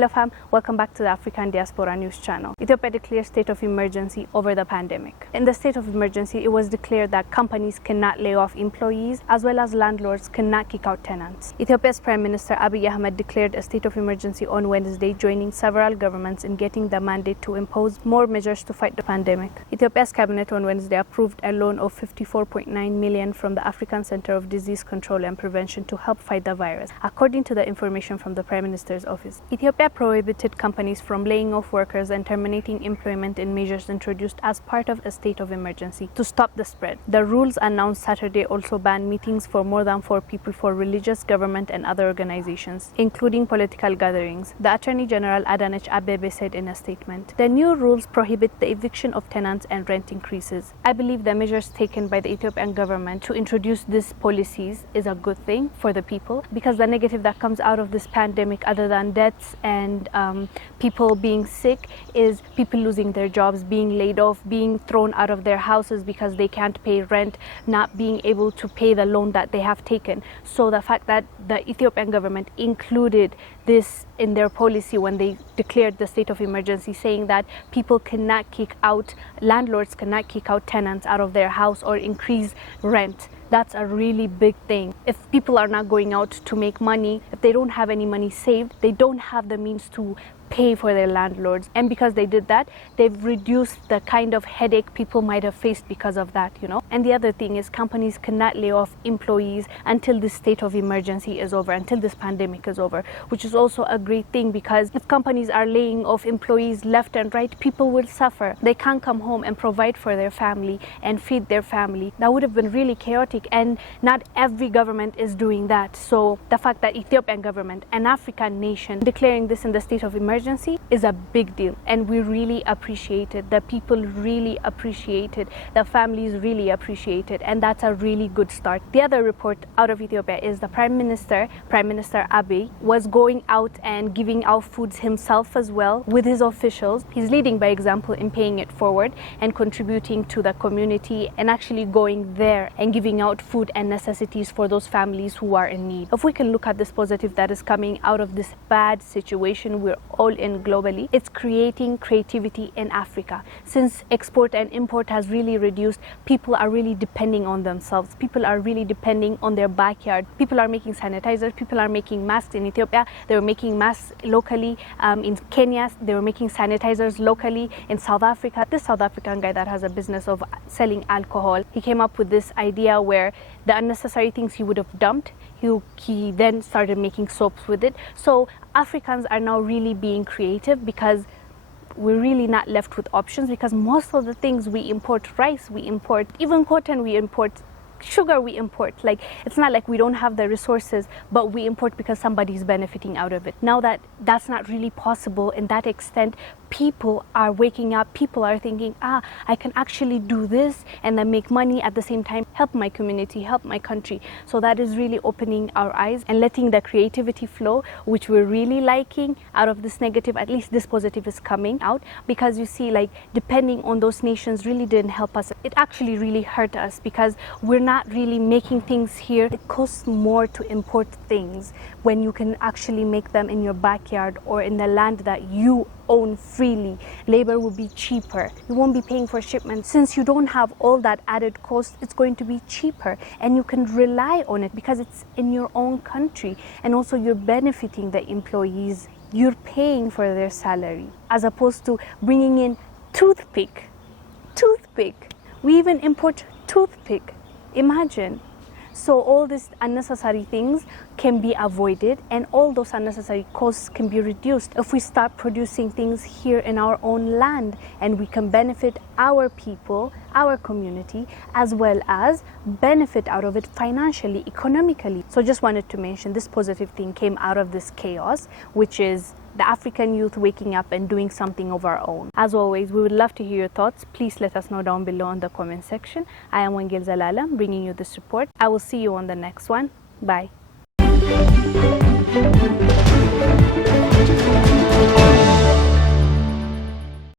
Hello fam, welcome back to the African Diaspora News channel. Ethiopia declared state of emergency over the pandemic. In the state of emergency, it was declared that companies cannot lay off employees as well as landlords cannot kick out tenants. Ethiopia's Prime Minister Abiy Ahmed declared a state of emergency on Wednesday, joining several governments in getting the mandate to impose more measures to fight the pandemic. Ethiopia's cabinet on Wednesday approved a loan of 54.9 million from the African Center of Disease Control and Prevention to help fight the virus, according to the information from the Prime Minister's office. Ethiopia prohibited companies from laying off workers and terminating employment in measures introduced as part of a state of emergency to stop the spread. The rules announced Saturday also banned meetings for more than 4 people for religious, government and other organizations, including political gatherings. The Attorney General Adanej Abebe said in a statement, "The new rules prohibit the eviction of tenants and rent increases. I believe the measures taken by the Ethiopian government to introduce these policies is a good thing for the people, because the negative that comes out of this pandemic, other than deaths and people being sick, is people losing their jobs, being laid off, being thrown out of their houses because they can't pay rent, not being able to pay the loan that they have taken." So the fact that the Ethiopian government included this in their policy when they declared the state of emergency, saying that people cannot kick out, landlords cannot kick out tenants out of their house or increase rent. That's a really big thing. If people are not going out to make money, if they don't have any money saved, they don't have the means to pay for their landlords. And because they did that, they've reduced the kind of headache people might have faced because of that, you know. And the other thing is companies cannot lay off employees until this state of emergency is over, until this pandemic is over, which is also a great thing, because if companies are laying off employees left and right, people will suffer. They can't come home and provide for their family and feed their family. That would have been really chaotic, and not every government is doing that. So the fact that Ethiopian government, an African nation, declaring this in the state of emergency is a big deal, and we really appreciate it. The people really appreciate it. The families really appreciate it, and that's a really good start. The other report out of Ethiopia is the Prime Minister Abiy, was going out and giving out foods himself as well with his officials. He's leading by example in paying it forward and contributing to the community, and actually going there and giving out food and necessities for those families who are in need. If we can look at this positive that is coming out of this bad situation we're all in globally, it's creating creativity in Africa. Since export and import has really reduced, people are really depending on themselves. People are really depending on their backyard. People are making sanitizers, people are making masks in Ethiopia, they were making masks locally. In Kenya, they were making sanitizers locally. In South Africa, this South African guy that has a business of selling alcohol, he came up with this idea where the unnecessary things he would have dumped, he then started making soaps with it. So Africans are now really being creative, because we're really not left with options, because most of the things we import, rice we import, even cotton we import, sugar we import. Like, it's not like we don't have the resources, but we import because somebody's benefiting out of it. Now that that's not really possible in that extent, people are waking up, people are thinking, I can actually do this and then make money at the same time, help my community, help my country. So that is really opening our eyes and letting the creativity flow, which we're really liking. Out of this negative, at least this positive is coming out, because you see, like, depending on those nations really didn't help us. It actually really hurt us, because we're not really making things here. It costs more to import things when you can actually make them in your backyard or in the land that you own freely. Labor will be cheaper. You won't be paying for shipment. Since you don't have all that added cost, it's going to be cheaper, and you can rely on it because it's in your own country, and also you're benefiting the employees. You're paying for their salary, as opposed to bringing in toothpick. We even import toothpick. Imagine. So all these unnecessary things can be avoided, and all those unnecessary costs can be reduced if we start producing things here in our own land, and we can benefit our people, our community, as well as benefit out of it financially, economically. So just wanted to mention this positive thing came out of this chaos, which is the African youth waking up and doing something of our own. As always, we would love to hear your thoughts. Please let us know down below in the comment section. I am Wongel Zelalem, bringing you the support. I will see you on the next one. Bye.